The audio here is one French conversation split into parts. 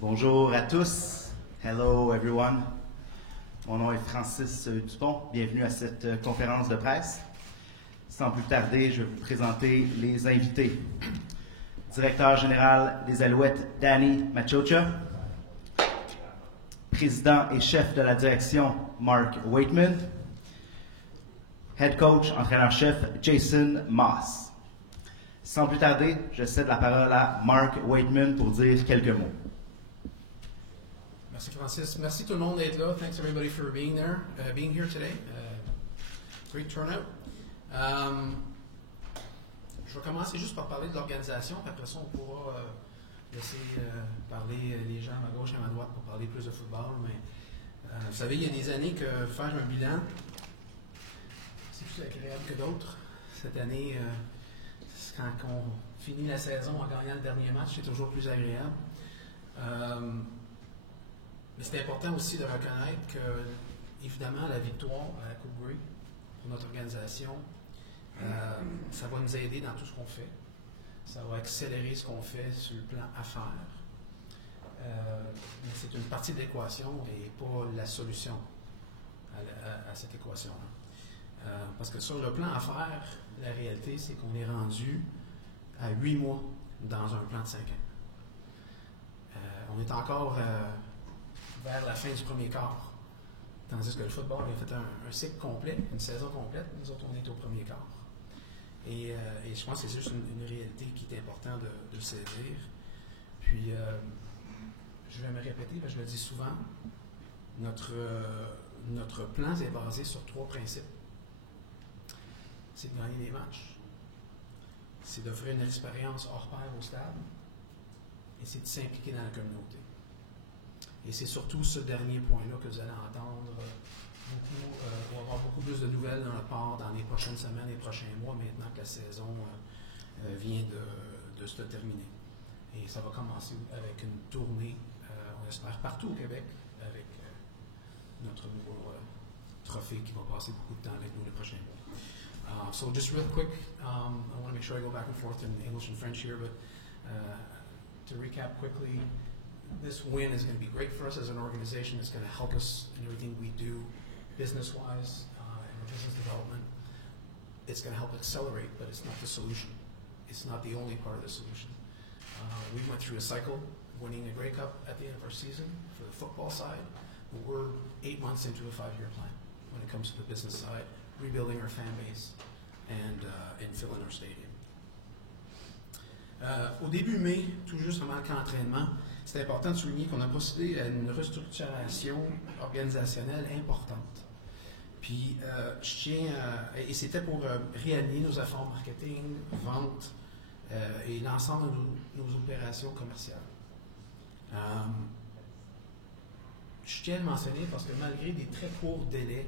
Bonjour à tous. Hello everyone. Mon nom est Francis Dupont. Bienvenue à cette conférence de presse. Sans plus tarder, je vais vous présenter les invités. Directeur général des Alouettes, Danny Machocha. Président et chef de la direction, Mark Waitman. Head coach, entraîneur-chef, Jason Moss. Sans plus tarder, je cède la parole à Mark Waitman pour dire quelques mots. Merci Francis. Merci tout le monde d'être là. Thanks everybody for being here today. Great turnout. Je vais commencer juste par parler de l'organisation, puis après ça on pourra laisser parler les gens à ma gauche et à ma droite pour parler plus de football. Mais vous savez, il y a des années que faire un bilan, c'est plus agréable que d'autres. Cette année, quand on finit la saison en gagnant le dernier match, c'est toujours plus agréable. Mais c'est important aussi de reconnaître que, évidemment, la victoire à la Coupe Grey pour notre organisation, ça va nous aider dans tout ce qu'on fait. Ça va accélérer ce qu'on fait sur le plan affaires. Mais c'est une partie de l'équation et pas la solution à cette équation-là. Parce que sur le plan affaires, la réalité, c'est qu'on est rendu à 8 mois dans un plan de 5 ans. On est encore vers la fin du premier quart. Tandis que le football a fait un cycle complet, une saison complète. Nous autres, on est au premier quart. Et je pense que c'est juste une réalité qui est importante de saisir. Puis, je vais me répéter, parce que je le dis souvent, notre plan est basé sur 3 principes. C'est de gagner des matchs, c'est d'offrir une expérience hors pair au stade, et c'est de s'impliquer dans la communauté. Et c'est surtout ce dernier point-là que vous allez entendre beaucoup. On va avoir beaucoup plus de nouvelles de notre part dans les prochaines semaines et prochains mois, maintenant que la saison vient de se terminer. Et ça va commencer avec une tournée, on espère, partout au Québec, avec notre nouveau trophée qui va passer beaucoup de temps avec nous les prochains mois. So just real quick, I want to make sure I go back and forth in English and French here, but to recap quickly, this win is going to be great for us as an organization. It's going to help us in everything we do business-wise and business development. It's going to help accelerate, but it's not the solution. It's not the only part of the solution. We went through a cycle, winning a Grey Cup at the end of our season for the football side. But we're 8 months into a 5-year plan when it comes to the business side, rebuilding our fan base and filling our stadium. Au début mai, tout juste avant le camp d'entraînement, c'est important de souligner qu'on a procédé à une restructuration organisationnelle importante. Puis, je tiens et c'était pour réaligner nos efforts marketing, vente et l'ensemble de nos opérations commerciales. Je tiens à le mentionner parce que malgré des très courts délais,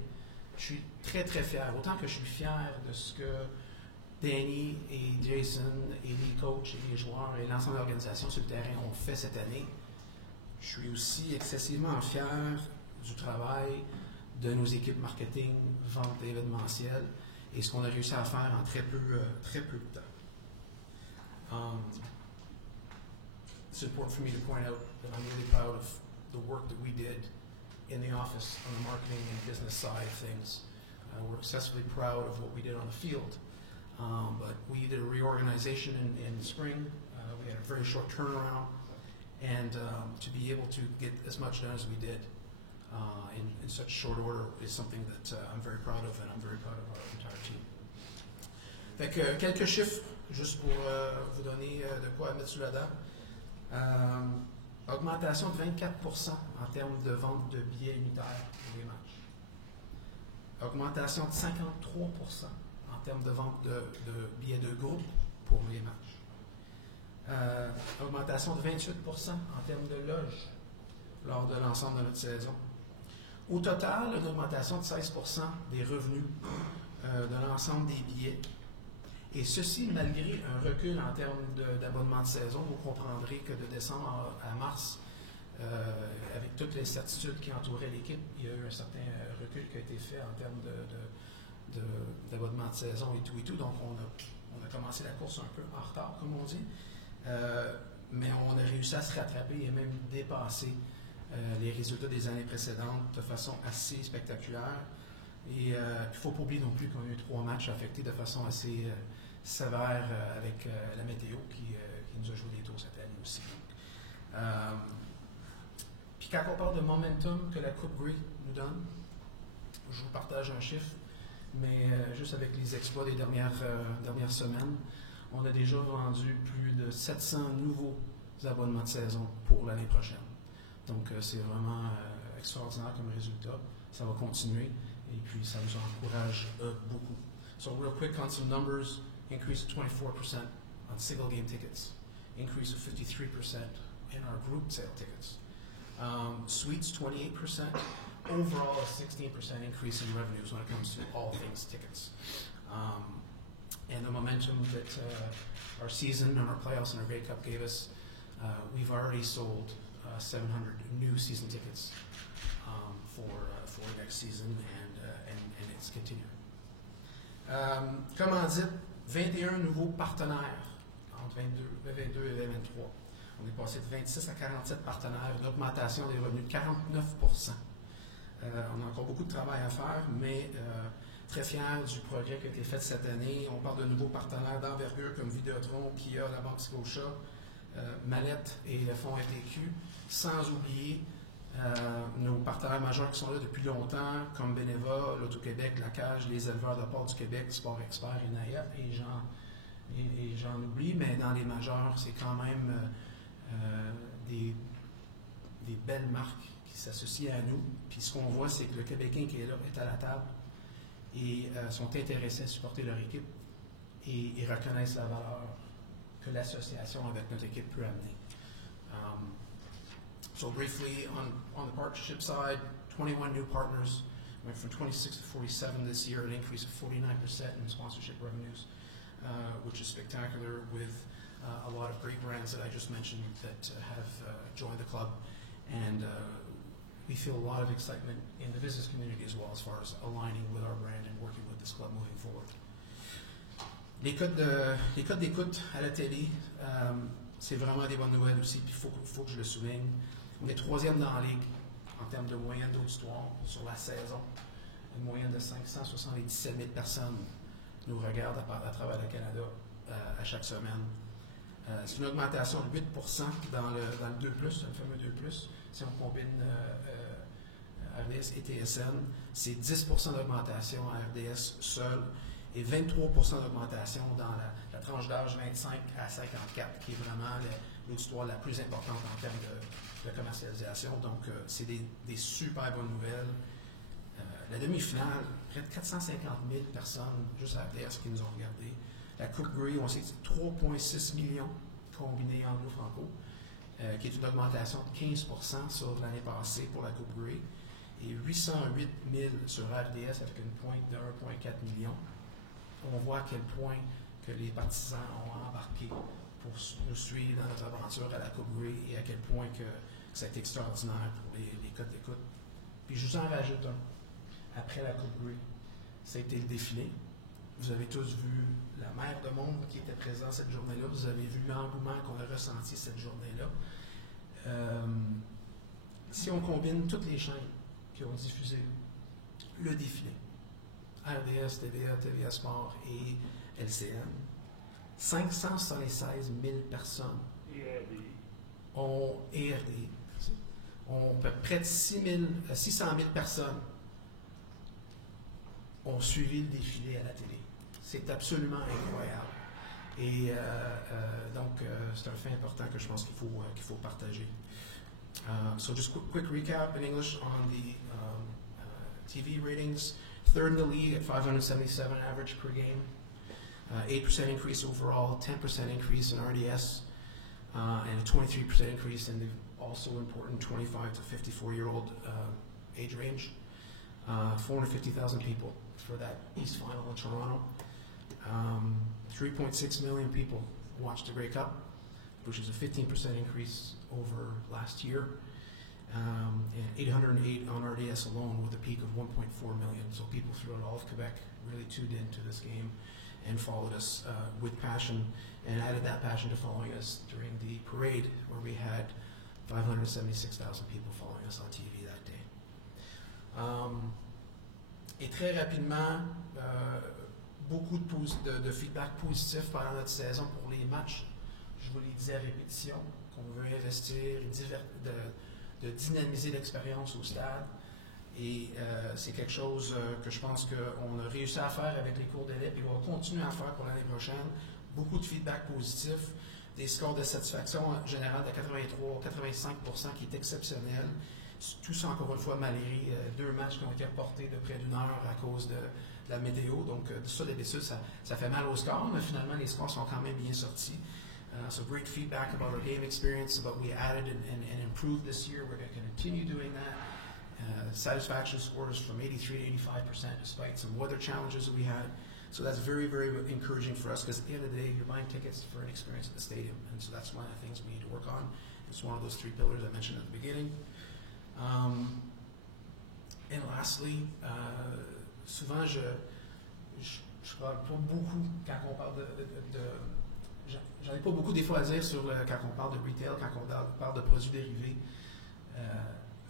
je suis très très fier. Autant que je suis fier de ce que Danny et Jason et les coachs et les joueurs et l'ensemble de l'organisation sur le terrain ont fait cette année, je suis aussi excessivement fier du travail de nos équipes marketing, vente et événementielles et ce qu'on a réussi à faire en très peu de temps. It's important for me to point out that I'm really proud of the work that we did in the office on the marketing and business side of things. We're excessively proud of what we did on the field. But we did a reorganization in the spring. We had a very short turnaround. And to be able to get as much done as we did in such short order is something that I'm very proud of, and I'm very proud of our entire team. Fait que, quelques chiffres, juste pour vous donner de quoi mettre sous la dent. Augmentation de 24% en termes de vente de billets unitaires pour les matchs. Augmentation de 53% en termes de vente de billets de groupe pour les matchs. Augmentation de 28% en termes de loges lors de l'ensemble de notre saison. Au total, une augmentation de 16% des revenus de l'ensemble des billets. Et ceci, malgré un recul en termes d'abonnement de saison, vous comprendrez que de décembre à mars, avec toutes les certitudes qui entouraient l'équipe, il y a eu un certain recul qui a été fait en termes d'abonnement de saison et tout. Donc, on a commencé la course un peu en retard, comme on dit. mais on a réussi à se rattraper et même dépasser les résultats des années précédentes de façon assez spectaculaire. Et il ne faut pas oublier non plus qu'on a eu 3 matchs affectés de façon assez sévère avec la météo qui nous a joué des tours cette année aussi. Puis quand on parle de momentum que la Coupe Grey nous donne, je vous partage un chiffre, mais juste avec les exploits des dernières semaines, on a déjà vendu plus de 700 nouveaux abonnements de saison pour l'année prochaine. Donc c'est vraiment extraordinaire comme résultat. Ça va continuer et puis ça nous encourage beaucoup. So real quick on some numbers, increase of 24% on single game tickets, increase of 53% in our group sale tickets. Suites 28%, overall a 16% increase in revenues when it comes to all things tickets. And the momentum that our season and our playoffs and our Grey Cup gave us, we've already sold 700 new season tickets for next season, and it's continuing. Comment dit, 21 nouveaux partenaires entre 22 et 2023. On est passé de 26 à 47 partenaires, une augmentation des revenus de 49%. On a encore beaucoup de travail à faire, mais très fiers du projet qui a été fait cette année. On parle de nouveaux partenaires d'envergure comme Vidéotron, Kia, la Banque Scotia, Mallette et le fonds FTQ, sans oublier nos partenaires majeurs qui sont là depuis longtemps, comme Beneva, l'Auto-Québec, la Cage, les éleveurs de porc du Québec, Sport Expert et Nayat, et j'en oublie, mais dans les majeurs, c'est quand même des belles marques qui s'associent à nous. Puis ce qu'on voit, c'est que le Québécois qui est là est à la table et sont intéressés à supporter leur équipe et reconnaissent la valeur que l'association avec notre équipe peut amener. So briefly, on the partnership side, 21 new partners, went from 26 to 47 this year, an increase of 49% in sponsorship revenues, which is spectacular, with a lot of great brands that I just mentioned that have joined the club. And we feel a lot of excitement in the business community as well, as far as aligning with our brand and working with this club moving forward. Les codes d'écoute à la télé, c'est vraiment des bonnes nouvelles aussi, puis il faut que je le souligne. On est 3e dans la ligue en termes de moyenne d'auditoire sur la saison. Une moyenne de 577 000 personnes nous regardent à travers le Canada à chaque semaine. C'est une augmentation de 8% dans le 2+, le fameux 2+. Si on combine RDS et TSN, c'est 10% d'augmentation à RDS seul et 23% d'augmentation dans la tranche d'âge 25 à 54, qui est vraiment l'auditoire la plus importante en termes de commercialisation. Donc, c'est des super bonnes nouvelles. La demi-finale, près de 450 000 personnes juste à RDS qui nous ont regardés. La Coupe Grey, on sait que c'est 3,6 millions combinés anglo-franco, qui est une augmentation de 15% sur l'année passée pour la Coupe Grey, et 808 000 sur RDS avec une pointe de 1,4 million. On voit à quel point que les partisans ont embarqué pour nous suivre dans notre aventure à la Coupe Grey et à quel point que ça a été extraordinaire pour les codes d'écoute. Puis je vous en rajoute un. Après la Coupe Grey, ça a été le défilé. Vous avez tous vu la mer de monde qui était présente cette journée-là. Vous avez vu l'engouement qu'on a ressenti cette journée-là. Si on combine toutes les chaînes qui ont diffusé le défilé, RDS, TVA, TVA Sport et LCN, 576 000 personnes ont près de 600 000 personnes ont suivi le défilé à la télé. C'est absolument incroyable. Et donc, c'est un fait important que je pense qu'il faut partager. So just quick recap in English on the TV ratings. 3rd in the league at 577 average per game. 8% increase overall, 10% increase in RDS, and a 23% increase in the also important 25 to 54-year-old age range. 450,000 people for that East Final in Toronto. 3.6 million people watched the Grey Cup, which is a 15% increase over last year. And 808 on RDS alone with a peak of 1.4 million. So people throughout all of Quebec really tuned into this game. and followed us with passion, and added that passion to following us during the parade, where we had 576,000 people following us on TV that day. Et très rapidement, beaucoup de feedback positif pendant notre saison pour les matchs. Je vous l'ai dit à répétition, qu'on veut investir, de dynamiser l'expérience au stade. Et c'est quelque chose que je pense qu'on a réussi à faire avec les cours d'élèves et on va continuer à faire pour l'année prochaine. Beaucoup de feedback positif, des scores de satisfaction générale de 83-85% qui est exceptionnel. Tout ça, encore une fois, malgré 2 matchs qui ont été reportés de près d'1 heure à cause de la météo. Donc, ça, d'habitude, ça fait mal au score, mais finalement, les scores sont quand même bien sortis. So great feedback about our game experience, about we added and improved this year. We're going to continue doing that. Satisfaction scores from 83 to 85% despite some weather challenges that we had. So that's very, very encouraging for us because at the end of the day, you're buying tickets for an experience at the stadium. And so that's one of the things we need to work on. It's one of those 3 pillars I mentioned at the beginning. And lastly, souvent je parle pas beaucoup quand on parle j'en ai pas beaucoup des fois à dire quand on parle de retail, quand on parle de produits dérivés.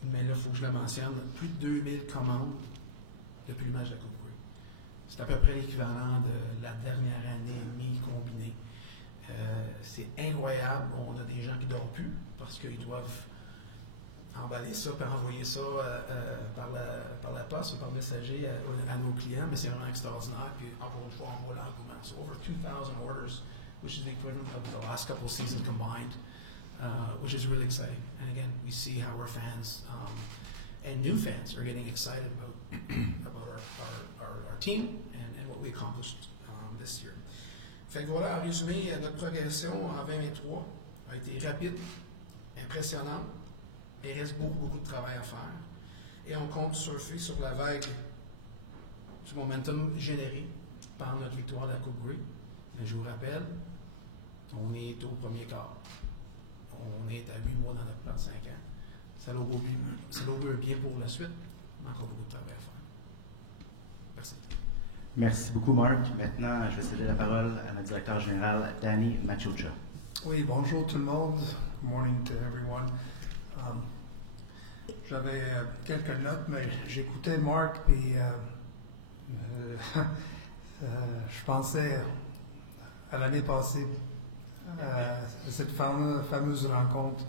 Mais là, il faut que je le mentionne, plus de 2000 commandes depuis le match de la Coupe Grey. C'est à peu près l'équivalent de la dernière année et demie combinée. C'est incroyable. On a des gens qui ne dorment plus parce qu'ils doivent emballer ça et envoyer ça par la poste ou par messager à nos clients, mais c'est vraiment extraordinaire. Puis encore une fois, on voit l'engouement. So over 2,000 orders, which is the equivalent of the last couple of seasons combined, which is really exciting. And again, we see how our fans and new fans are getting excited about our team and what we accomplished this year. Fait que voilà, en résumé, notre progression en 2023 a été rapide, impressionnante. Il reste beaucoup de travail à faire. Et on compte surfer sur la vague du momentum généré par notre victoire de la Coupe Grey. Mais je vous rappelle, on est au premier quart. On est à 8 mois dans notre plan de 5 ans. Ça l'augure bien pour la suite, mais encore beaucoup de travail à faire. Merci. Merci beaucoup, Marc. Maintenant, je vais céder la parole à notre directeur général, Danny Maciocia. Oui, bonjour tout le monde. Good morning to everyone. J'avais quelques notes, mais j'écoutais Marc, puis je pensais à l'année passée, cette fameuse rencontre.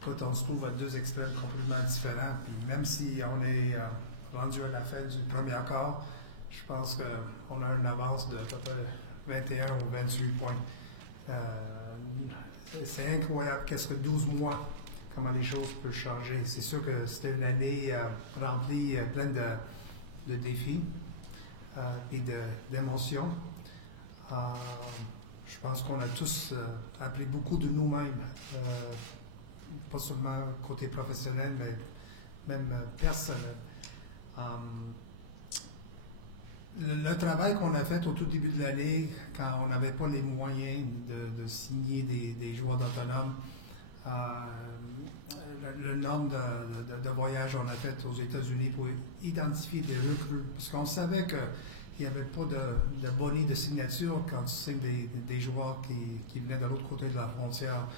Écoute, on se trouve à 2 extrêmes complètement différents, puis même si on est rendu à la fin du premier quart, je pense qu'on a une avance de peut-être 21 ou 28 points. C'est incroyable qu'est-ce que 12 mois, comment les choses peuvent changer. C'est sûr que c'était une année remplie, pleine de défis et d'émotions. Je pense qu'on a tous appris beaucoup de nous-mêmes, pas seulement côté professionnel, mais même personnel. Le travail qu'on a fait au tout début de l'année, quand on n'avait pas les moyens de signer des joueurs autonomes, le nombre de voyages qu'on a fait aux États-Unis pour identifier des recrues, parce qu'on savait qu'il n'y avait pas de bonnet de signature quand tu signes des joueurs qui venaient de l'autre côté de la frontière.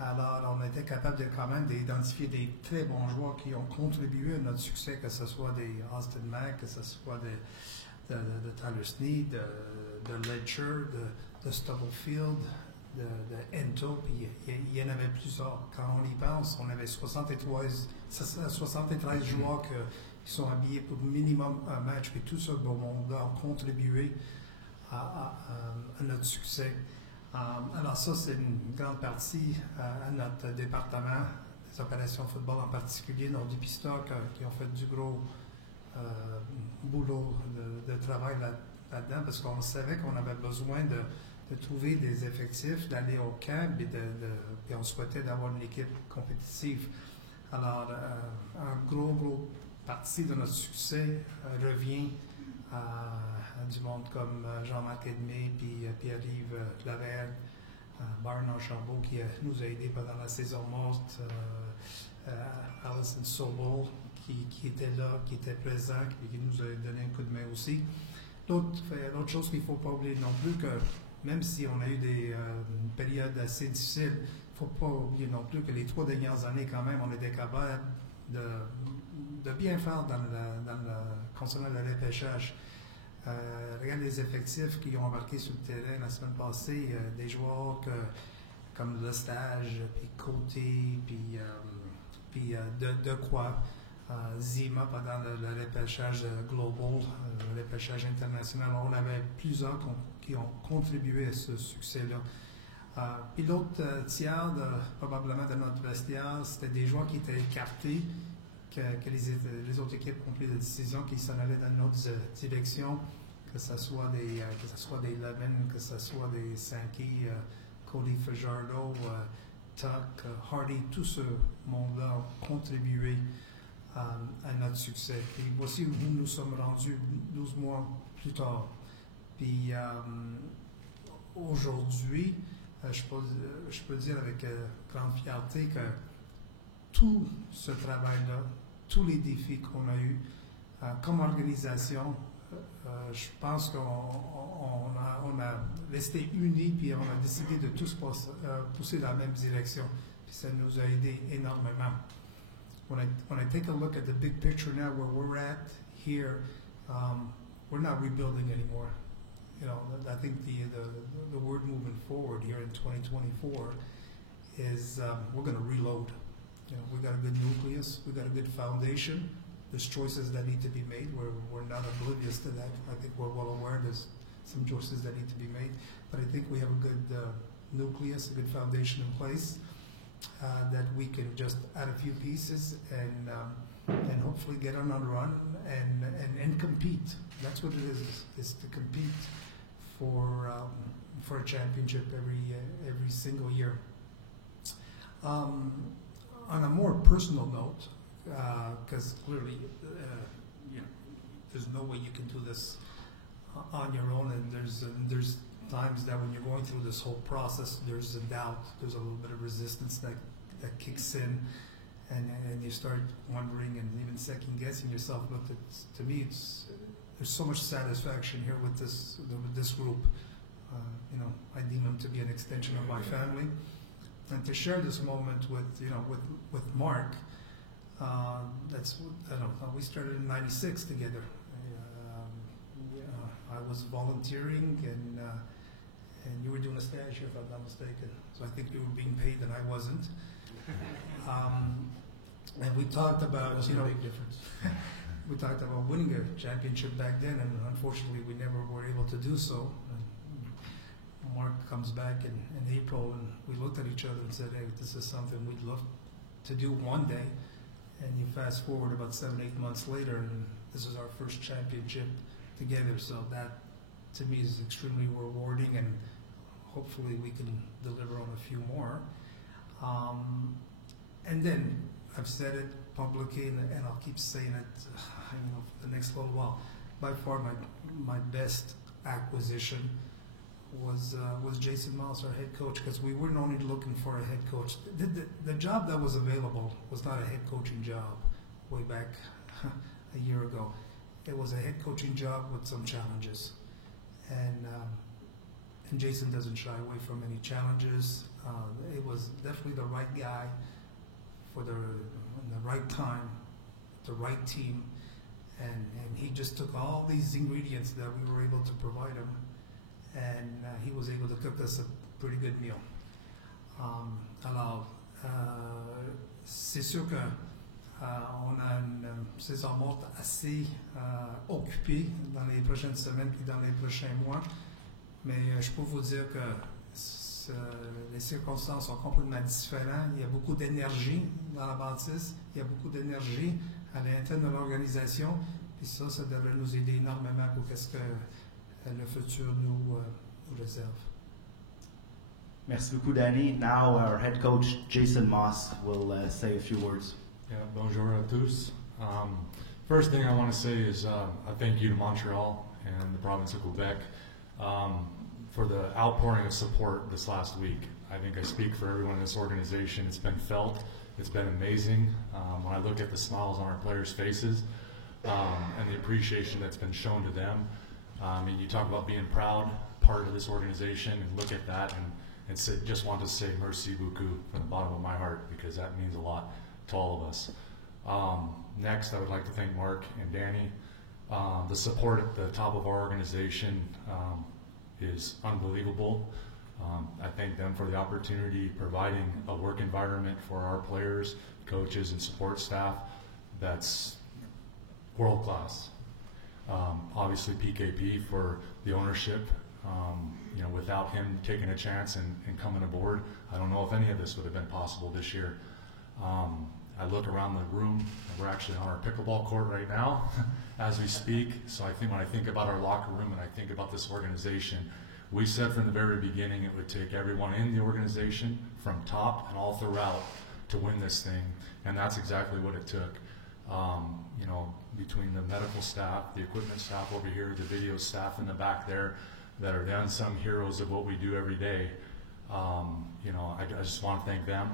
Alors, on était capable quand même d'identifier des très bons joueurs qui ont contribué à notre succès, que ce soit des Austin Mack, que ce soit de Tyler Snead, de Ledger, de Stubblefield, de Ento, puis il y en avait plusieurs. Quand on y pense, on avait 73 joueurs qui sont habillés pour minimum un match, puis tout ça, bon, on a contribué à notre succès. Alors ça, c'est une grande partie à notre département, des opérations football en particulier, nos dépisteurs qui ont fait du gros boulot de travail là-dedans, parce qu'on savait qu'on avait besoin de trouver des effectifs, d'aller au camp, et on souhaitait d'avoir une équipe compétitive. Alors, un gros partie de notre succès revient à du monde comme Jean-Marc Edmé, puis Pierre-Yves Laverne, Byron Archambault qui nous a aidés pendant la saison morte, Alison Sobel qui était là, qui était présent, qui nous a donné un coup de main aussi. L'autre chose qu'il ne faut pas oublier non plus, que même si on a eu une période assez difficile, il ne faut pas oublier non plus que les 3 dernières années, quand même, on était capable de bien faire concernant le repêchage. Regarde les effectifs qui ont embarqué sur le terrain la semaine passée, des joueurs comme Lestage, puis Côté, puis Decroix, Zima pendant le repêchage global, le repêchage international. On avait plusieurs qui ont contribué à ce succès-là. Puis l'autre tiers, probablement de notre vestiaire, c'était des joueurs qui étaient écartés, que les autres équipes ont pris la décision qu'ils s'en allaient dans une autre direction, que ce soit des Levin, que ce soit des Sankey, Cody Fajardo, Tuck, Hardy, tout ce monde-là a contribué à notre succès. Puis voici où nous sommes rendus 12 mois plus tard. Puis aujourd'hui, je peux dire avec grande fierté que tout ce travail-là, tous les défis qu'on a eus comme organisation, je pense qu'on a resté unis puis on a décidé de tous pousser dans la même direction. Puis ça nous a aidé énormément. When I take a look at the big picture now, where we're at here, we're not rebuilding anymore. You know, I think the word moving forward here in 2024 is we're going to reload. You know, we got a good nucleus, we got a good foundation. There's choices that need to be made. We're not oblivious to that. I think we're well aware there's some choices that need to be made. But I think we have a good nucleus, a good foundation in place that we can just add a few pieces and hopefully get on a run and compete. That's what it is to compete for a championship every single year. On a more personal note, because clearly, there's no way you can do this on your own, and there's times that when you're going through this whole process, there's a doubt, there's a little bit of resistance that kicks in, and you start wondering and even second guessing yourself. But to me, there's so much satisfaction here with this group. I deem them to be an extension of my family, and to share this moment with Mark. We started in '96 together. I was volunteering and you were doing a stage here, if I'm not mistaken. So I think you were being paid and I wasn't. And we talked about, That's a big difference. We talked about winning a championship back then, and unfortunately we never were able to do so. And Mark comes back in April, and we looked at each other and said, hey, this is something we'd love to do one day. And you fast forward about 7-8 months later, and this is our first championship together. So that, to me, is extremely rewarding, and hopefully we can deliver on a few more. And then I've said it publicly, and I'll keep saying it, for the next little while. By far, my best acquisition was Jason Moss, our head coach, because we weren't only looking for a head coach. The job that was available was not a head coaching job way back a year ago. It was a head coaching job with some challenges, and Jason doesn't shy away from any challenges. It was definitely the right guy for the right time, the right team, and he just took all these ingredients that we were able to provide him, and he was able to cook us a pretty good meal. Alors, c'est sûr que on a une saison morte assez occupée dans les prochaines semaines puis dans les prochains mois, mais je peux vous dire que les circonstances sont complètement différentes. Il y a beaucoup d'énergie dans la bâtisse, il y a beaucoup d'énergie à l'intérieur de l'organisation, puis ça devrait nous aider énormément pour ce que le futur nous réserve. Merci beaucoup, Danny. Now our head coach, Jason Moss, will say a few words. Yeah, bonjour à tous. First thing I want to say is I thank you to Montreal and the province of Quebec for the outpouring of support this last week. I think I speak for everyone in this organization. It's been felt. It's been amazing. When I look at the smiles on our players' faces and the appreciation that's been shown to them, And you talk about being proud part of this organization, and look at that, and just want to say merci beaucoup from the bottom of my heart, because that means a lot to all of us. Next, I would like to thank Mark and Danny. The support at the top of our organization is unbelievable. I thank them for the opportunity, providing a work environment for our players, coaches, and support staff that's world class. Obviously, PKP for the ownership. Without him taking a chance and coming aboard, I don't know if any of this would have been possible this year. I look around the room, and we're actually on our pickleball court right now as we speak. So I think when I think about our locker room and I think about this organization, we said from the very beginning it would take everyone in the organization from top and all throughout to win this thing, and that's exactly what it took. Between the medical staff, the equipment staff over here, the video staff in the back there, that are the unsung heroes of what we do every day. I just want to thank them.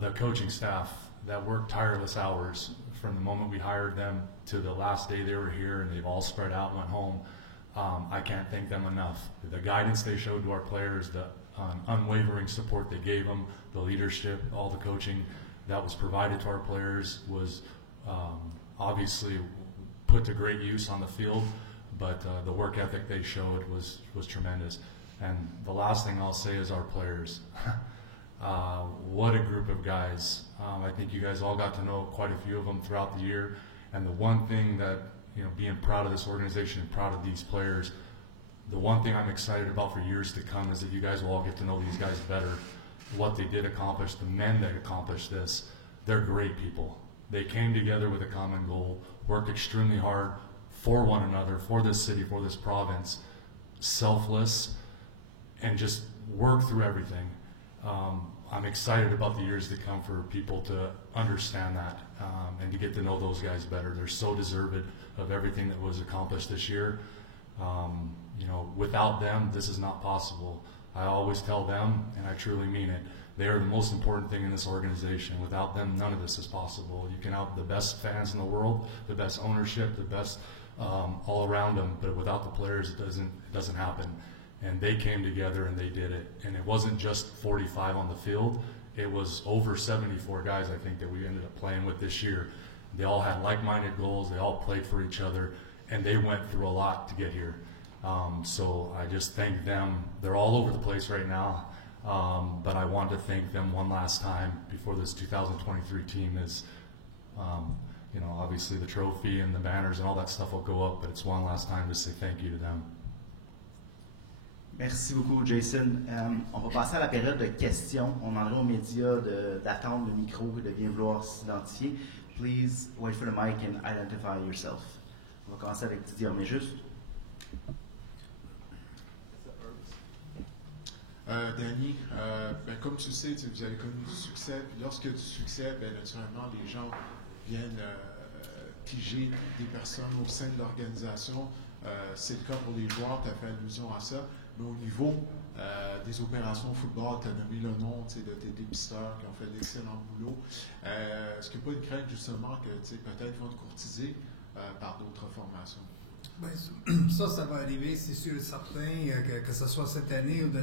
The coaching staff that worked tireless hours from the moment we hired them to the last day they were here, and they've all spread out and went home. I can't thank them enough. The guidance they showed to our players, the unwavering support they gave them, the leadership, all the coaching that was provided to our players was obviously put to great use on the field, but the work ethic they showed was tremendous. And the last thing I'll say is our players. What a group of guys. I think you guys all got to know quite a few of them throughout the year. And the one thing that, being proud of this organization and proud of these players, the one thing I'm excited about for years to come is that you guys will all get to know these guys better, what they did accomplish, the men that accomplished this. They're great people. They came together with a common goal, worked extremely hard for one another, for this city, for this province, selfless, and just work through everything. I'm excited about the years to come for people to understand that and to get to know those guys better. They're so deserved of everything that was accomplished this year. Without them, this is not possible. I always tell them, and I truly mean it, they are the most important thing in this organization. Without them, none of this is possible. You can have the best fans in the world, the best ownership, the best all around them, but without the players, it doesn't happen. And they came together and they did it. And it wasn't just 45 on the field. It was over 74 guys, I think, that we ended up playing with this year. They all had like-minded goals. They all played for each other, and they went through a lot to get here. So I just thank them. They're all over the place right now, but I want to thank them one last time before this 2023 team is, obviously the trophy and the banners and all that stuff will go up, but it's one last time to say thank you to them. Merci beaucoup, Jason. On va passer à la période de questions. On demandera aux médias d'attendre le micro et de bien vouloir s'identifier. Please wait for the mic and identify yourself. On va commencer avec Didier Méjus. Danny, comme tu sais, vous avez connu du succès. Puis lorsque du succès, naturellement, les gens viennent piger des personnes au sein de l'organisation. C'est le cas pour les joueurs, tu as fait allusion à ça. Mais au niveau des opérations au football, tu as nommé le nom de tes dépisteurs qui ont fait d'excellents boulot. Est-ce qu'il n'y a pas une crainte justement que peut-être ils vont te courtiser par d'autres formations? Ça va arriver, c'est sûr et certain, que ce soit cette année ou dans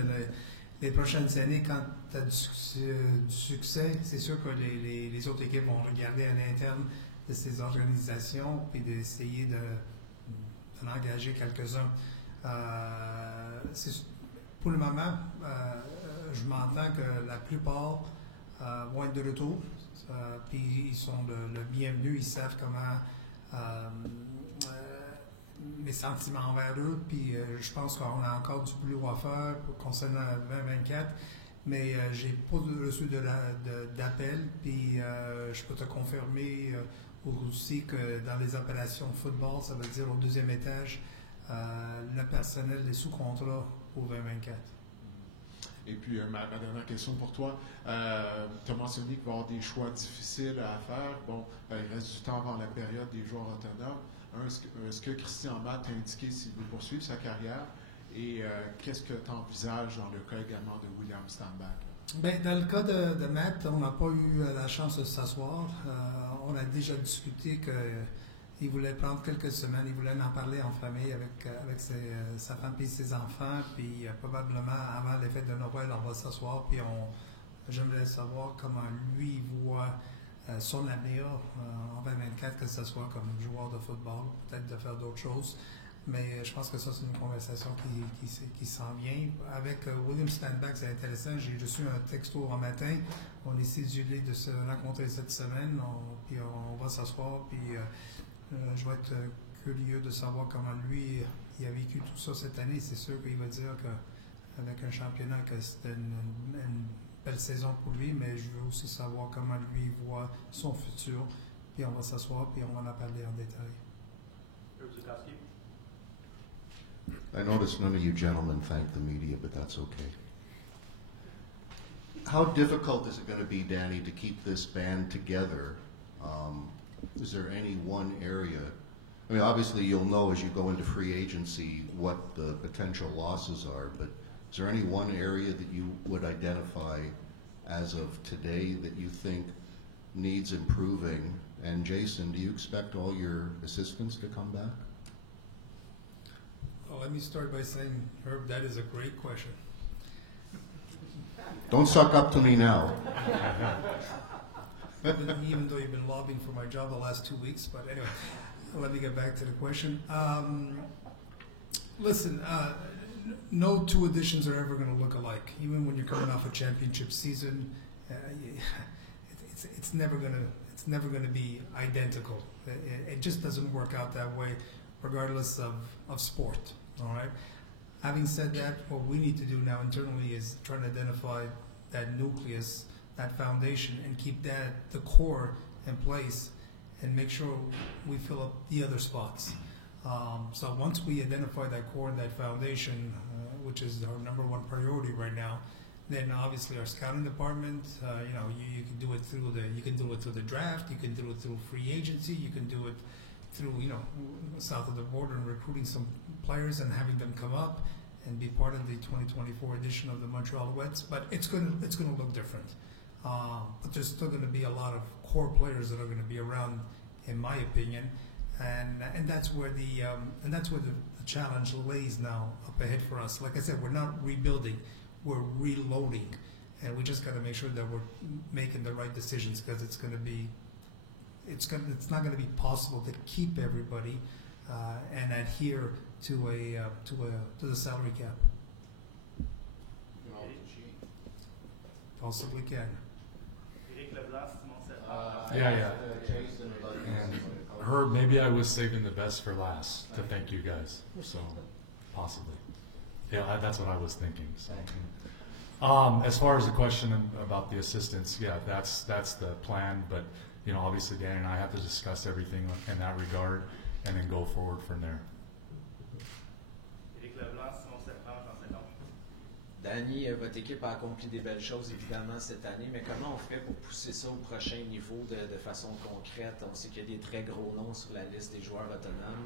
les prochaines années, quand tu as du succès, c'est sûr que les autres équipes vont regarder à l'interne de ces organisations et d'essayer d'en engager quelques-uns. Pour le moment, je m'entends que la plupart vont être de retour, puis ils sont le bienvenu, ils savent comment mes sentiments envers eux, puis je pense qu'on a encore du boulot à faire concernant 2024, mais j'ai pas reçu d'appel, puis je peux te confirmer aussi que dans les opérations de football, ça veut dire au deuxième étage, le personnel est sous contrat pour 2024. Et puis, ma dernière question pour toi. Tu as mentionné qu'il va y avoir des choix difficiles à faire. Bon, il reste du temps avant la période des joueurs autonomes. Est-ce que Christian Matt t'a indiqué s'il veut poursuivre sa carrière? Et qu'est-ce que tu envisages dans le cas également de William Stanback? Dans le cas de Matt, on n'a pas eu la chance de s'asseoir. On a déjà discuté il voulait prendre quelques semaines, il voulait en parler en famille avec sa femme et ses enfants, puis probablement avant les fêtes de Noël, on va s'asseoir, puis j'aimerais savoir comment lui voit son avenir en 2024, que ce soit comme joueur de football, peut-être de faire d'autres choses. Mais je pense que ça, c'est une conversation qui s'en vient. Avec William Stanback, c'est intéressant. J'ai reçu un texto en matin. On est cédulé de se rencontrer cette semaine. Puis on va s'asseoir. Puis je vais être curieux de savoir comment lui il a vécu tout ça cette année. C'est sûr qu'il va dire qu'avec un championnat, que c'était une belle saison pour lui. Mais je veux aussi savoir comment lui voit son futur. Puis on va s'asseoir. Puis on va en parler en détail. I noticed none of you gentlemen thanked the media, but that's okay. How difficult is it going to be, Danny, to keep this band together? Is there any one area? I mean, obviously you'll know as you go into free agency what the potential losses are, but is there any one area that you would identify as of today that you think needs improving? And Jason, do you expect all your assistants to come back? Well, let me start by saying, Herb, that is a great question. Don't suck up to me now. Even though you've been lobbying for my job the last 2 weeks, but anyway, let me get back to the question. Listen, no two editions are ever going to look alike. Even when you're coming off a championship season, it's never going to be identical. It just doesn't work out that way, regardless of sport. All right. Having said that, what we need to do now internally is try to identify that nucleus, that foundation, and keep the core in place, and make sure we fill up the other spots. So once we identify that core and that foundation, which is our number one priority right now, then obviously our scouting department, you can do it through the draft, you can do it through free agency, you can do it through south of the border and recruiting some players and having them come up and be part of the 2024 edition of the Montreal Alouettes. But it's going to look different. But there's still going to be a lot of core players that are going to be around, in my opinion, and that's where the challenge lays now up ahead for us. Like I said, we're not rebuilding, we're reloading, and we just got to make sure that we're making the right decisions, because it's not going to be possible to keep everybody and adhere to the salary cap. Possibly can. Yeah. And Herb, maybe I was saving the best for last to thank you guys. So, possibly. Yeah, that's what I was thinking. So. As far as the question about the assistants, yeah, that's the plan. But obviously, Dan and I have to discuss everything in that regard, and then go forward from there. Danny, votre équipe a accompli des belles choses évidemment cette année, mais comment on fait pour pousser ça au prochain niveau de façon concrète? On sait qu'il y a des très gros noms sur la liste des joueurs autonomes.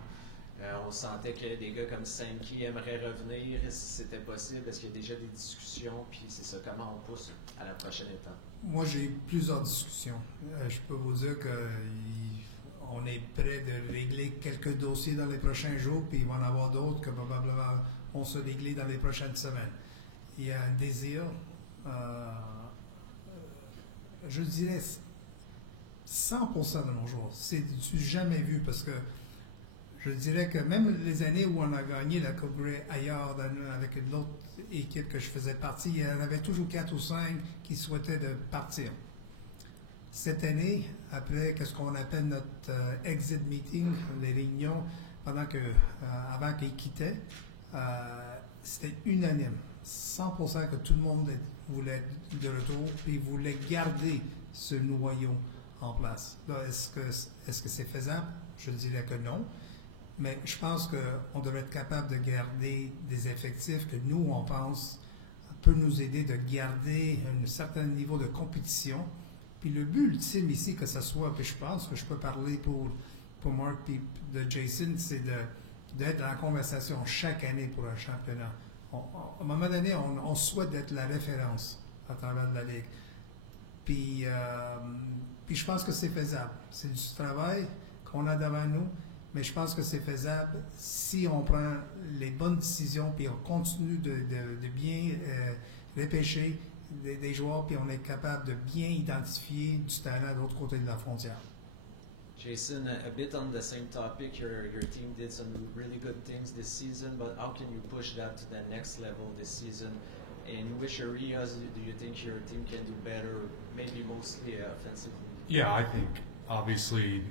On sentait que des gars comme Sankey aimeraient revenir, si c'était possible. Est-ce qu'il y a déjà des discussions? Puis c'est ça, comment on pousse à la prochaine étape? Moi, j'ai eu plusieurs discussions. Je peux vous dire qu'on est prêt de régler quelques dossiers dans les prochains jours, puis il va y en avoir d'autres que probablement vont se régler dans les prochaines semaines. Il y a un désir, je dirais 100% de nos joueurs. C'est jamais vu, parce que je dirais que même les années où on a gagné la Coupe Grey ailleurs, avec une autre équipe que je faisais partie, il y en avait toujours 4 ou 5 qui souhaitaient de partir. Cette année, après ce qu'on appelle notre exit meeting, les réunions, avant qu'ils quittaient, c'était unanime. 100% que tout le monde voulait être de retour, puis voulait garder ce noyau en place. Là, est-ce que c'est faisable? Je dirais que non. Mais je pense qu'on devrait être capable de garder des effectifs que nous, on pense, peut nous aider de garder un certain niveau de compétition. Puis le but ultime ici, que ce soit, que je pense que je peux parler pour Mark et de Jason, c'est d'être en conversation chaque année pour un championnat. À un moment donné, on souhaite être la référence à travers la Ligue. Puis je pense que c'est faisable. C'est du travail. qu'on a devant nous, mais je pense que c'est faisable si on prend les bonnes décisions, puis on continue de bien repêcher des joueurs, puis on est capable de bien identifier du talent de l'autre côté de la frontière. Jason, a bit on the same topic, your team did some really good things this season, but how can you push that to the next level this season? In which areas do you think your team can do better, maybe mostly offensively? Yeah, I think obviously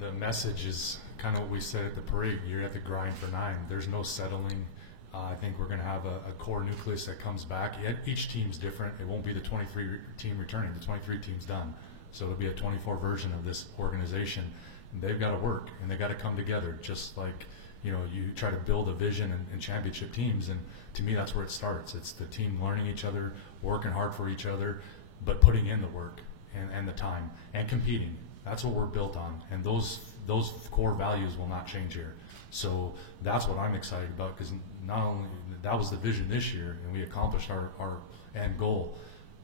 the message is kind of what we said at the parade. You have to grind for 9. There's no settling. I think we're going to have a core nucleus that comes back. Each team's different. It won't be the 23 team returning. The 23 team's done. So it'll be a 24 version of this organization. And they've got to work, and they've got to come together, just like, you know, you try to build a vision in championship teams. And to me, that's where it starts. It's the team learning each other, working hard for each other, but putting in the work and the time and competing. That's what we're built on. And those core values will not change here. So that's what I'm excited about, because not only that was the vision this year, and we accomplished our end goal,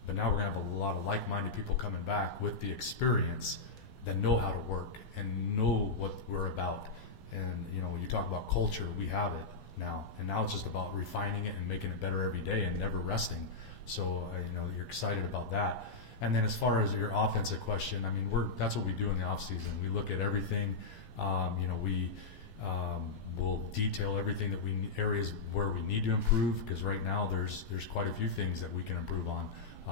but now we're going to have a lot of like-minded people coming back with the experience that know how to work and know what we're about. And, you know, you talk about culture, we have it now. And now it's just about refining it and making it better every day and never resting. So, you know, you're excited about that. And then as far as your offensive question, I mean, that's what we do in the offseason. We look at everything. You know, we'll detail everything that areas where we need to improve, because right now there's quite a few things that we can improve on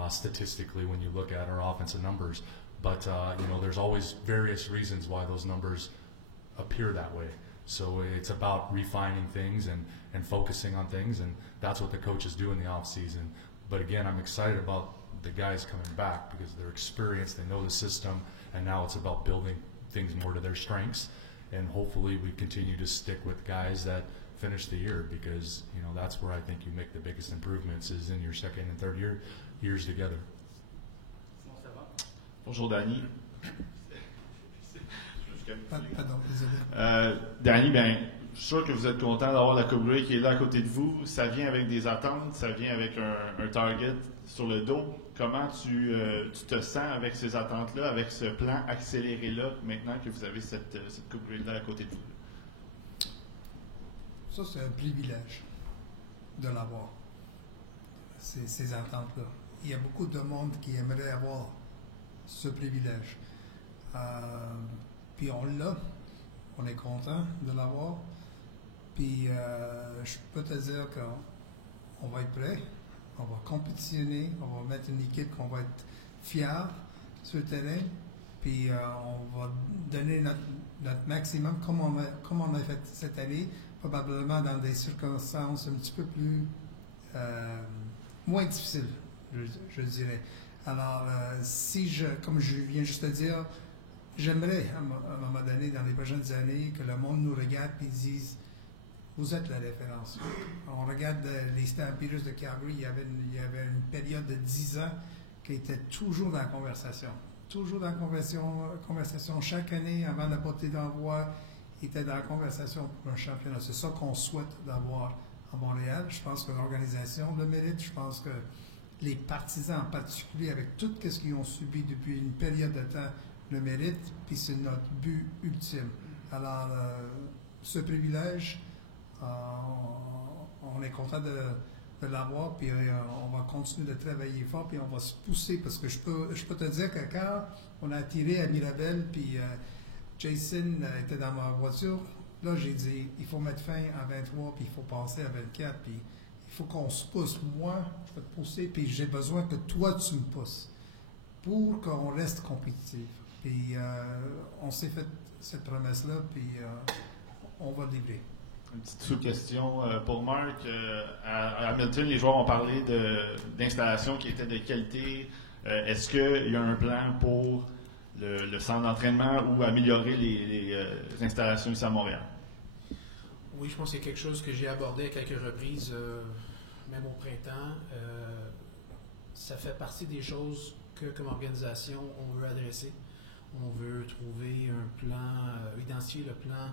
statistically when you look at our offensive numbers. But, you know, there's always various reasons why those numbers appear that way. So it's about refining things and focusing on things, and that's what the coaches do in the off season. But again, I'm excited about the guys coming back because they're experienced, they know the system, and now it's about building things more to their strengths. And hopefully we continue to stick with guys that finish the year, because, you know, that's where I think you make the biggest improvements, is in your second and third years together. Bonjour Danny. Pardon, désolé. Danny, bien, je suis sûr que vous êtes content d'avoir la Coupe Grey qui est là à côté de vous. Ça vient avec des attentes, ça vient avec un target sur le dos. Comment tu te sens avec ces attentes-là, avec ce plan accéléré-là, maintenant que vous avez cette Coupe Grey-là à côté de vous? Ça, c'est un privilège de l'avoir, ces attentes-là. Il y a beaucoup de monde qui aimerait avoir ce privilège. Puis on l'a, on est content de l'avoir. Puis je peux te dire qu'on va être prêt, on va compétitionner, on va mettre une équipe qu'on va être fier sur le terrain, puis on va donner notre maximum comme on a fait cette année, probablement dans des circonstances un petit peu plus moins difficiles, je dirais. Alors, comme je viens juste de dire, j'aimerais, à un moment donné, dans les prochaines années, que le monde nous regarde et dise « Vous êtes la référence ». On regarde les Stampeders de Calgary, il y avait une période de 10 ans qui était toujours dans la conversation. Toujours dans la conversation. Chaque année, avant la portée d'envoi, il était dans la conversation pour un championnat. C'est ça qu'on souhaite d'avoir à Montréal. Je pense que l'organisation le mérite. Je pense que les partisans en particulier, avec tout ce qu'ils ont subi depuis une période de temps, le méritent, puis c'est notre but ultime. Alors, ce privilège, on est content de l'avoir, puis on va continuer de travailler fort, puis on va se pousser, parce que je peux te dire que quand on a atterri à Mirabel, puis Jason était dans ma voiture, là j'ai dit, il faut mettre fin à 23, puis il faut passer à 24, puis il faut qu'on se pousse. Moi, je vais te pousser, puis j'ai besoin que toi, tu me pousses pour qu'on reste compétitif. Puis on s'est fait cette promesse-là, puis on va livrer. Une petite sous-question pour Marc. À Hamilton, les joueurs ont parlé d'installations qui étaient de qualité. Est-ce qu'il y a un plan pour le centre d'entraînement ou améliorer les installations ici à Montréal? Oui, je pense que c'est quelque chose que j'ai abordé à quelques reprises, même au printemps. Ça fait partie des choses que, comme organisation, on veut adresser. On veut trouver un plan, identifier le plan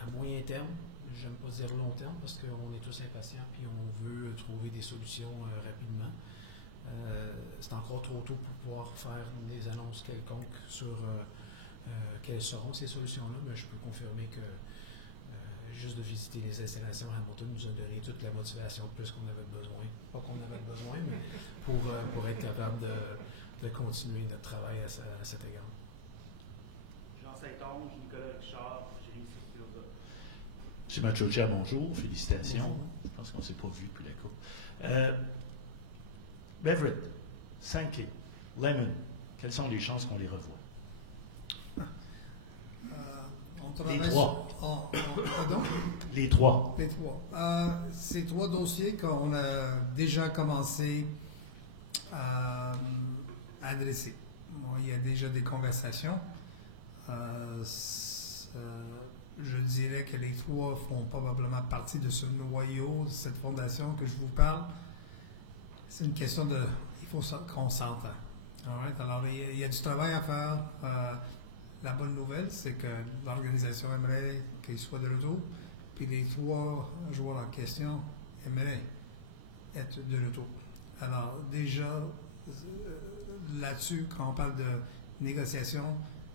à moyen terme. J'aime pas dire long terme parce qu'on est tous impatients puis on veut trouver des solutions rapidement. C'est encore trop tôt pour pouvoir faire des annonces quelconques sur quelles seront ces solutions-là, mais je peux confirmer que juste de visiter les installations à Hamilton nous a donné toute la motivation de plus qu'on avait besoin. Pas qu'on avait besoin, mais pour être capable de continuer notre travail à cet égard. Jean Saint-Onge, Nicolas Richard, Jérémy Souspirza. M. Machocha, bonjour, félicitations. Bonjour. Je pense qu'on ne s'est pas vu depuis la coupe. Beverett, Sankey, Lemon, quelles sont les chances qu'on les revoie? Les trois. Pardon? Les trois. Les trois. Ces trois dossiers qu'on a déjà commencé à adresser. Bon, il y a déjà des conversations. Je dirais que les trois font probablement partie de ce noyau, de cette fondation que je vous parle. C'est une question de... Il faut qu'on s'entende. Right? Alors, il y a du travail à faire. La bonne nouvelle, c'est que l'organisation aimerait qu'il soit de retour, puis les trois joueurs en question aimeraient être de retour. Alors, déjà, là-dessus, quand on parle de négociation,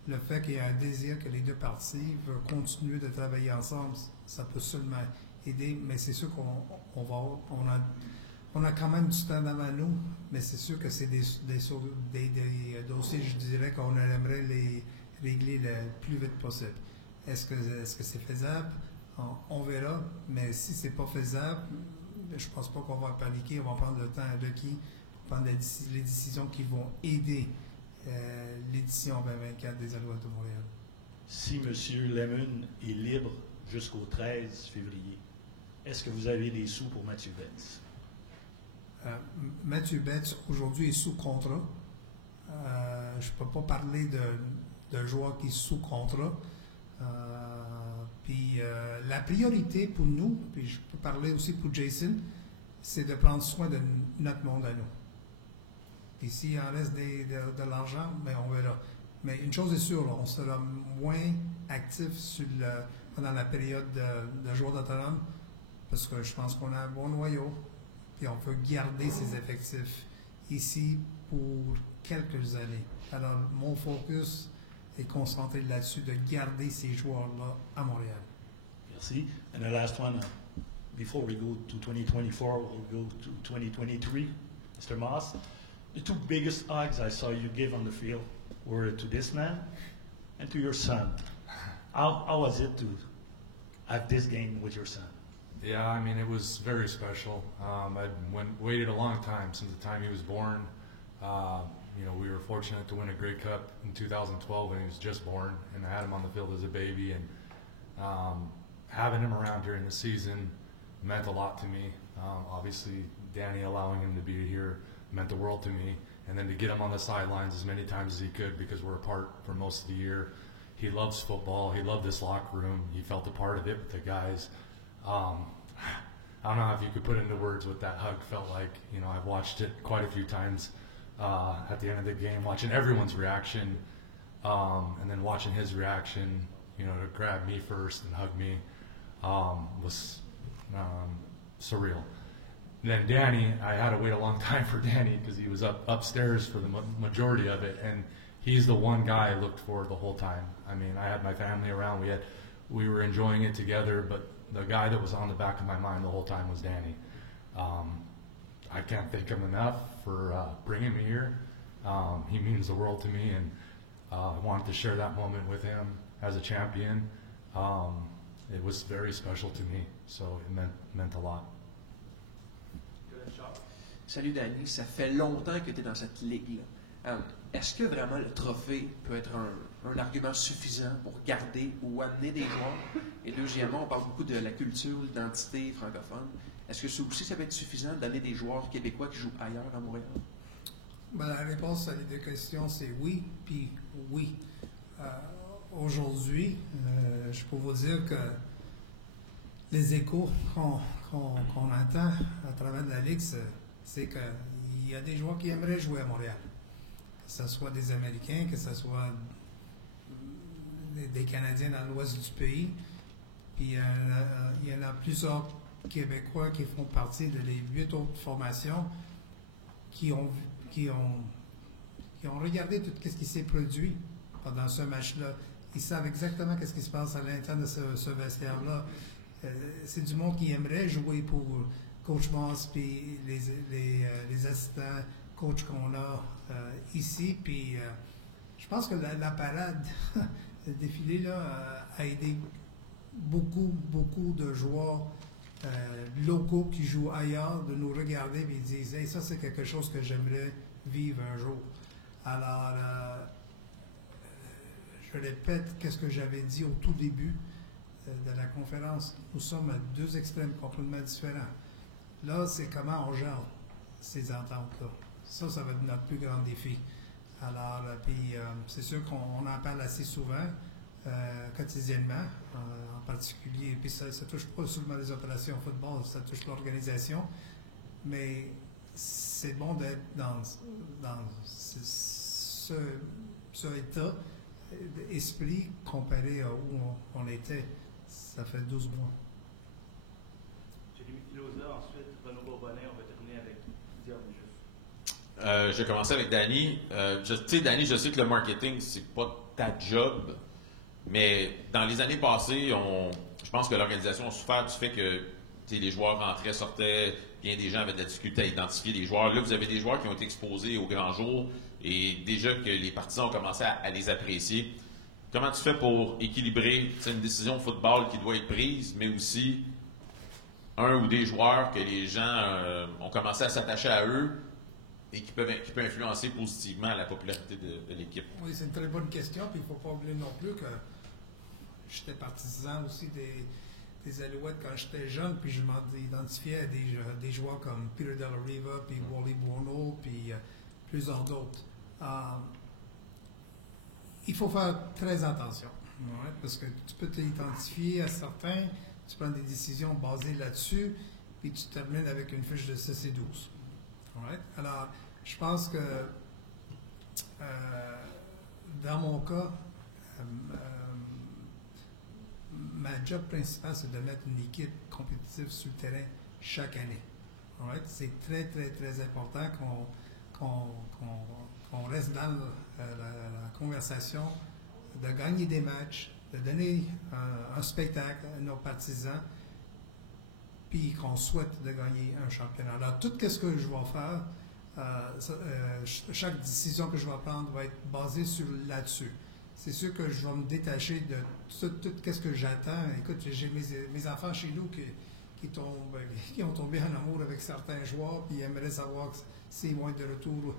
le fait qu'il y ait un désir que les deux parties veulent continuer de travailler ensemble, ça peut seulement aider, mais c'est sûr on a quand même du temps devant nous, mais c'est sûr que c'est des dossiers, je dirais, qu'on aimerait les régler le plus vite possible. Est-ce que c'est faisable? On verra, mais si c'est pas faisable, je pense pas qu'on va paniquer, on va prendre le temps requis pour prendre les décisions qui vont aider l'édition 2024 des Alouettes de Montréal. Si M. Lemon est libre jusqu'au 13 février, est-ce que vous avez des sous pour Matthew Betts? Matthew Betts, aujourd'hui, est sous contrat. Je ne peux pas parler d'un joueur qui est sous contrat. Puis la priorité pour nous, puis je peux parler aussi pour Jason, c'est de prendre soin de notre monde à nous. Puis s'il en reste de l'argent, ben on verra. Mais une chose est sûre, là, on sera moins actif pendant la période de joueurs d'autonome, parce que je pense qu'on a un bon noyau, puis on peut garder ces effectifs ici pour quelques années. Alors, mon focus est concentré là-dessus, de garder ces joueurs-là à Montréal. Merci. And the last one, before we go to 2024, we'll go to 2023. Mr. Moss, the two biggest hugs I saw you give on the field were to this man and to your son. How was it to have this game with your son? Yeah, I mean, it was very special. I'd waited a long time since the time he was born. We were fortunate to win a Grey Cup in 2012 when he was just born, and I had him on the field as a baby. And having him around during the season meant a lot to me. Obviously, Danny allowing him to be here meant the world to me. And then to get him on the sidelines as many times as he could, because we're apart for most of the year. He loves football. He loved this locker room. He felt a part of it with the guys. I don't know if you could put into words what that hug felt like. I've watched it quite a few times at the end of the game, watching everyone's reaction, and then watching his reaction, to grab me first and hug me, was surreal. And then Danny, I had to wait a long time for Danny because he was upstairs for the majority of it, and he's the one guy I looked for the whole time. I mean, I had my family around. We were enjoying it together, but the guy that was on the back of my mind the whole time was Danny. I can't thank him enough for bringing me here. He means the world to me, and I wanted to share that moment with him as a champion. It was very special to me, so it meant a lot. Salut Danny, ça fait longtemps que tu es dans cette ligue-là. Est-ce que vraiment le trophée peut être un argument suffisant pour garder ou amener des joueurs? Et deuxièmement, on parle beaucoup de la culture, l'identité francophone. Est-ce que ça aussi, ça peut être suffisant d'amener des joueurs québécois qui jouent ailleurs à Montréal? Ben, la réponse à les deux questions, c'est oui, puis oui. Aujourd'hui, je peux vous dire que les échos qu'on entend à travers la Ligue, c'est qu'il y a des joueurs qui aimeraient jouer à Montréal. Que ce soit des Américains, que ce soit des Canadiens dans l'ouest du pays. Puis il y en a plusieurs Québécois qui font partie de les 8 autres formations qui ont regardé tout ce qui s'est produit pendant ce match-là. Ils savent exactement qu'est-ce qui se passe à l'intérieur de ce vestiaire-là. C'est du monde qui aimerait jouer pour Coach Moss puis les assistants coach qu'on a ici. Puis je pense que la parade, le défilé là, a aidé beaucoup de joueurs locaux qui jouent ailleurs de nous regarder et ils disent hey, ça c'est quelque chose que j'aimerais vivre un jour. Alors je répète qu'est-ce que j'avais dit au tout début de la conférence. Nous sommes à deux extrêmes complètement différents. Là, c'est comment on gère ces ententes-là. Ça va être notre plus grand défi. Alors, puis c'est sûr qu'on en parle assez souvent, quotidiennement, en particulier. Puis ça ne touche pas seulement les opérations football, ça touche l'organisation. Mais c'est bon d'être dans ce état d'esprit comparé à où on était. Ça fait 12 mois. Jérémy Filosa, ensuite Renaud Bourbonnais, on va terminer avec Guillaume juste. Je vais commencer avec Danny. Tu sais, Danny, je sais que le marketing, c'est pas ta job, mais dans les années passées, je pense que l'organisation a souffert du fait que les joueurs rentraient, sortaient, bien des gens avaient de la difficulté à identifier les joueurs. Là, vous avez des joueurs qui ont été exposés au grand jour et déjà que les partisans ont commencé à les apprécier. Comment tu fais pour équilibrer une décision de football qui doit être prise, mais aussi un ou des joueurs que les gens ont commencé à s'attacher à eux et qui peut influencer positivement la popularité de l'équipe? Oui, c'est une très bonne question. Puis il ne faut pas oublier non plus que j'étais partisan aussi des Alouettes quand j'étais jeune, puis je m'identifiais à des joueurs comme Peter Della Riva, puis Wally Buono, puis plusieurs d'autres. Il faut faire très attention, ouais, parce que tu peux t'identifier à certains, tu prends des décisions basées là-dessus, puis tu termines avec une fiche de 6 et 12. Ouais. Alors, je pense que dans mon cas, ma job principale, c'est de mettre une équipe compétitive sur le terrain chaque année. Ouais. C'est très, très, très important qu'on reste dans la conversation, de gagner des matchs, de donner un spectacle à nos partisans, puis qu'on souhaite de gagner un championnat. Alors, tout ce que je vais faire, chaque décision que je vais prendre va être basée là-dessus. C'est sûr que je vais me détacher de tout ce que j'attends. Écoute, j'ai mes enfants chez nous qui ont tombé en amour avec certains joueurs, puis ils aimeraient savoir s'ils vont être de retour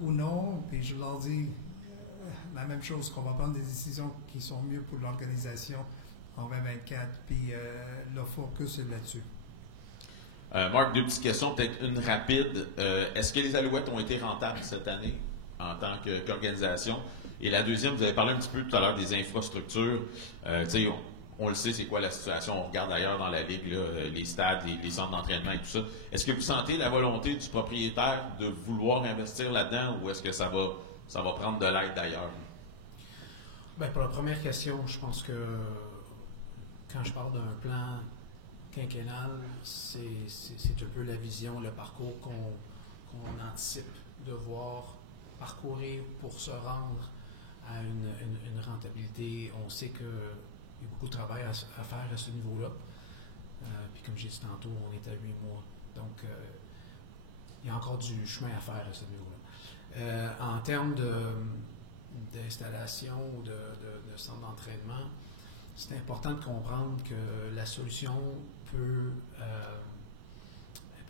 ou non. Puis je leur dis la même chose, qu'on va prendre des décisions qui sont mieux pour l'organisation en 2024. Puis le focus est là-dessus. Marc, deux petites questions, peut-être une rapide. Est-ce que les Alouettes ont été rentables cette année en tant qu'organisation? Et la deuxième, vous avez parlé un petit peu tout à l'heure des infrastructures. On le sait, c'est quoi la situation. On regarde ailleurs dans la Ligue, là, les stades, les centres d'entraînement et tout ça. Est-ce que vous sentez la volonté du propriétaire de vouloir investir là-dedans ou est-ce que ça va prendre de l'aide d'ailleurs? Bien, pour la première question, je pense que quand je parle d'un plan quinquennal, c'est un peu la vision, le parcours qu'on anticipe devoir parcourir pour se rendre à une rentabilité. On sait qu'il y a beaucoup de travail à faire à ce niveau-là. Puis comme j'ai dit tantôt, on est à 8 mois. Donc, il y a encore du chemin à faire à ce niveau-là. En termes d'installation ou de centre d'entraînement, c'est important de comprendre que la solution peut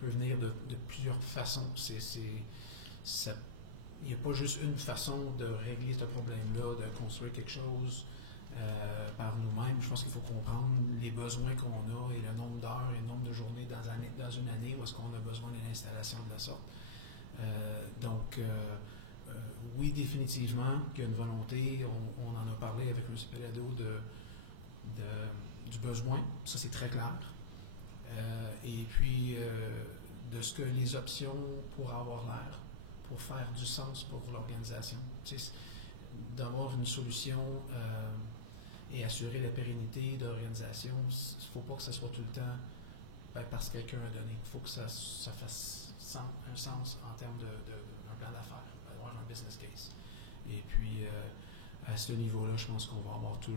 venir de plusieurs façons. Il n'y a pas juste une façon de régler ce problème-là, de construire quelque chose par nous-mêmes. Je pense qu'il faut comprendre les besoins qu'on a et le nombre d'heures et le nombre de journées dans une année où est-ce qu'on a besoin d'une installation de la sorte. Oui, définitivement, qu'il y a une volonté. On en a parlé avec M. Pelado du besoin. Ça, c'est très clair. Et puis, de ce que les options pourraient avoir l'air pour faire du sens pour l'organisation. D'avoir une solution et assurer la pérennité de l'organisation, il ne faut pas que ça soit tout le temps parce que quelqu'un a donné. Il faut que ça fasse un sens en termes d'un plan d'affaires, avoir un business case. Et puis, à ce niveau-là, je pense qu'on va avoir tout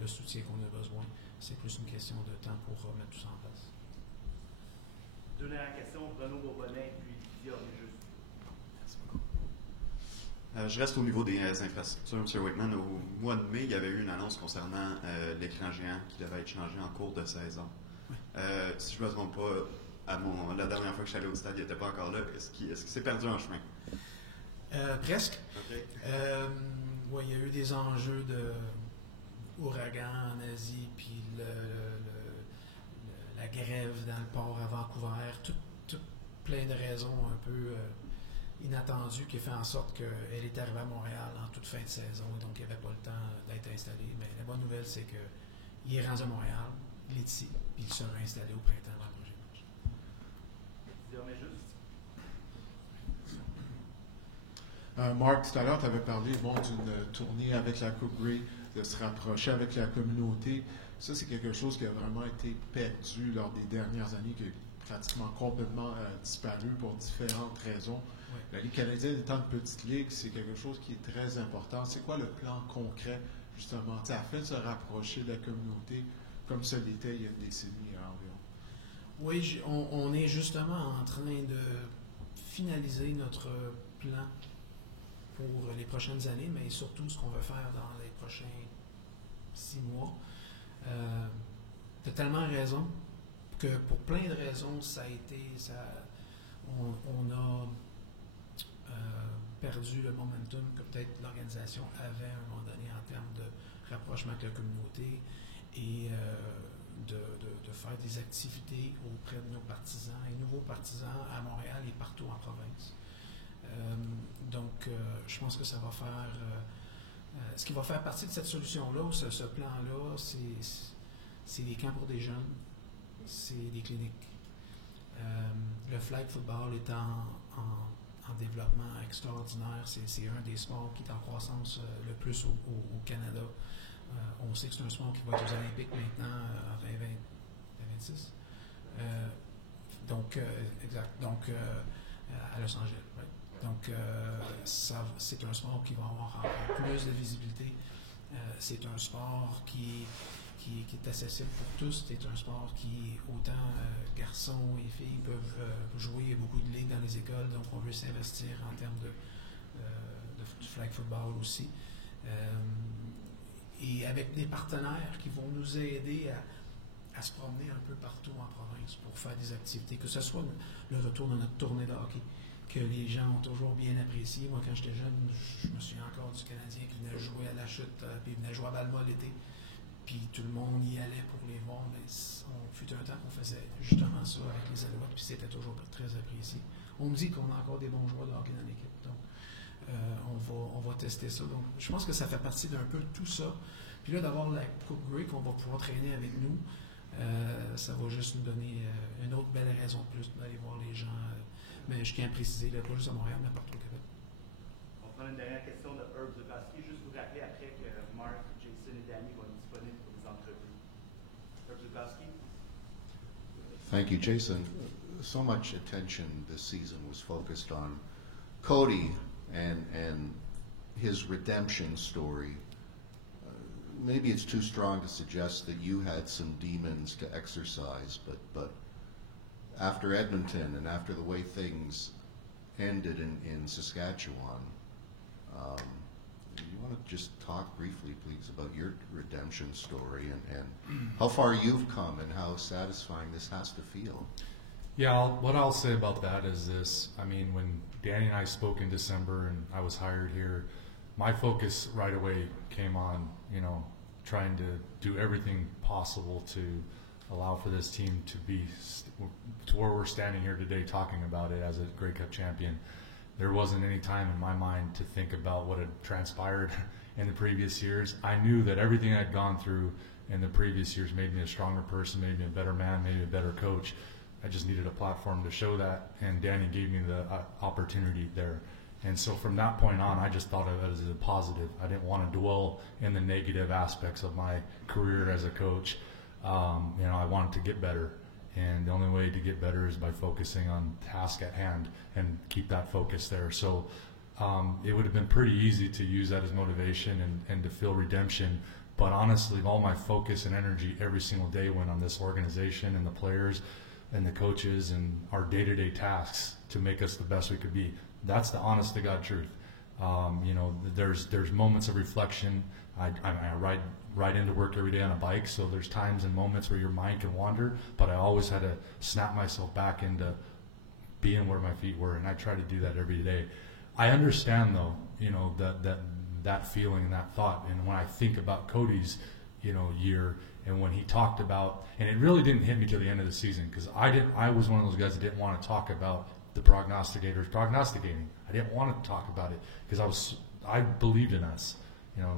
le soutien qu'on a besoin. C'est plus une question de temps pour mettre tout ça en place. Dernière question, Renaud Bourbonnais, puis Didier Orméjus. Merci beaucoup. Je reste au niveau des infrastructures, M. Wakeman. Au mois de mai, il y avait eu une annonce concernant l'écran géant qui devait être changé en cours de saison. Si je ne me trompe pas, la dernière fois que je suis allé au stade, il n'était pas encore là. Est-ce qu'il s'est perdu en chemin? Presque. Okay. Ouais, il y a eu des enjeux d'ouragan en Asie, puis la grève dans le port à Vancouver, tout plein de raisons un peu inattendues qui fait en sorte qu'elle est arrivée à Montréal en toute fin de saison, et donc il n'y avait pas le temps d'être installé. Mais la bonne nouvelle, c'est qu'il est rendu à Montréal, il est ici, puis il sera installé au printemps dans le prochain match. Marc, tout à l'heure, tu avais parlé d'une tournée avec la Coupe Grey, de se rapprocher avec la communauté. Ça, c'est quelque chose qui a vraiment été perdu lors des dernières années, qui a pratiquement complètement disparu pour différentes raisons. Oui. La Ligue canadienne étant une petite ligue, c'est quelque chose qui est très important. C'est quoi le plan concret, justement, afin de se rapprocher de la communauté, comme ça l'était il y a une décennie environ? Oui, on est justement en train de finaliser notre plan pour les prochaines années, mais surtout ce qu'on va faire dans les prochains 6 mois. Tu as tellement raison que pour plein de raisons, on a perdu le momentum que peut-être l'organisation avait à un moment donné en termes de rapprochement avec la communauté et de faire des activités auprès de nos partisans et nouveaux partisans à Montréal et partout en province. Donc, je pense que ça va faire... ce qui va faire partie de cette solution-là, ou ce plan-là, c'est des camps pour des jeunes, c'est des cliniques. Le flag football est en développement extraordinaire. C'est un des sports qui est en croissance le plus au Canada. On sait que c'est un sport qui va être aux Olympiques maintenant en 2026. Exact. Donc, à Los Angeles. Right. Donc, c'est un sport qui va avoir encore plus de visibilité. C'est un sport qui est accessible pour tous. C'est un sport qui, autant garçons et filles peuvent jouer. Il y a beaucoup de ligues dans les écoles, donc on veut s'investir en termes de flag football aussi. Et avec des partenaires qui vont nous aider à se promener un peu partout en province pour faire des activités, que ce soit le retour de notre tournée de hockey, que les gens ont toujours bien apprécié. Moi, quand j'étais jeune, je me souviens encore du Canadien qui venait jouer à la chute, puis il venait jouer à Balma l'été, puis tout le monde y allait pour les voir. Mais on fut un temps qu'on faisait justement ça avec les Alouettes, puis c'était toujours très apprécié. On me dit qu'on a encore des bons joueurs de hockey dans l'équipe, donc on va tester ça. Donc, je pense que ça fait partie d'un peu tout ça. Puis là, d'avoir la Coupe Grey qu'on va pouvoir traîner avec nous, ça va juste nous donner une autre belle raison de plus d'aller voir les gens. Mais je tiens à préciser, là, pas juste à Montréal, mais partout au Québec. On prend une dernière question de Herb Zukowski. Juste vous rappeler après que Mark, Jason et Danny vont être disponibles pour des entrevues. Herb Zukowski. Thank you, Jason. So much attention this season was focused on Cody and his redemption story. Maybe it's too strong to suggest that you had some demons to exorcise, but after Edmonton and after the way things ended in Saskatchewan, you want to just talk briefly, please, about your redemption story and how far you've come and how satisfying this has to feel? Yeah, what I'll say about that is this. I mean, when Danny and I spoke in December and I was hired here, my focus right away came on, trying to do everything possible to allow for this team to be to where we're standing here today talking about it as a Grey Cup champion. There wasn't any time in my mind to think about what had transpired in the previous years. I knew that everything I'd gone through in the previous years made me a stronger person, made me a better man, made me a better coach. I just needed a platform to show that, and Danny gave me the opportunity there. And so from that point on, I just thought of it as a positive. I didn't want to dwell in the negative aspects of my career as a coach. I wanted to get better, and the only way to get better is by focusing on task at hand and keep that focus there. So it would have been pretty easy to use that as motivation and to feel redemption. But honestly, all my focus and energy every single day went on this organization and the players and the coaches and our day-to-day tasks to make us the best we could be. That's the honest to God truth. There's moments of reflection. I ride into work every day on a bike, so there's times and moments where your mind can wander, but I always had to snap myself back into being where my feet were, and I try to do that every day. I understand, though, that feeling and that thought, and when I think about Cody's, year, and when he talked about, and it really didn't hit me till the end of the season, because I was one of those guys that didn't want to talk about the prognosticators prognosticating. I didn't want to talk about it because I believed in us.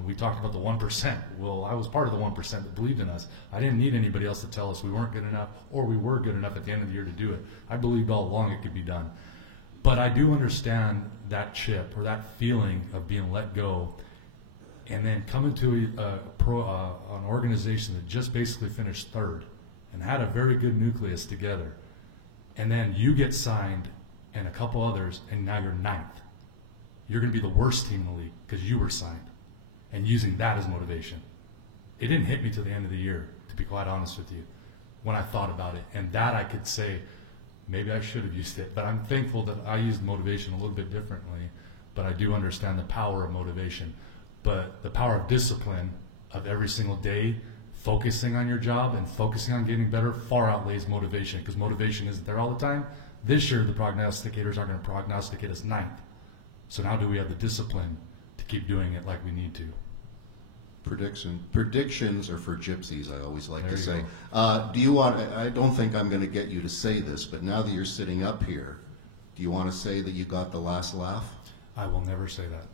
We talked about the 1%. Well, I was part of the 1% that believed in us. I didn't need anybody else to tell us we weren't good enough or we were good enough at the end of the year to do it. I believed all along it could be done. But I do understand that chip or that feeling of being let go and then coming to an organization that just basically finished third and had a very good nucleus together. And then you get signed and a couple others, and now you're ninth. You're going to be the worst team in the league because you were signed. And using that as motivation. It didn't hit me till the end of the year, to be quite honest with you, when I thought about it. And that I could say, maybe I should have used it. But I'm thankful that I used motivation a little bit differently. But I do understand the power of motivation. But the power of discipline of every single day, focusing on your job and focusing on getting better far outweighs motivation, because motivation isn't there all the time. This year, the prognosticators aren't going to prognosticate us ninth. So now do we have the discipline to keep doing it like we need to? Predictions are for gypsies, I always like to say. Do you want, I don't think I'm going to get you to say this, but now that you're sitting up here, do you want to say that you got the last laugh? I will never say that.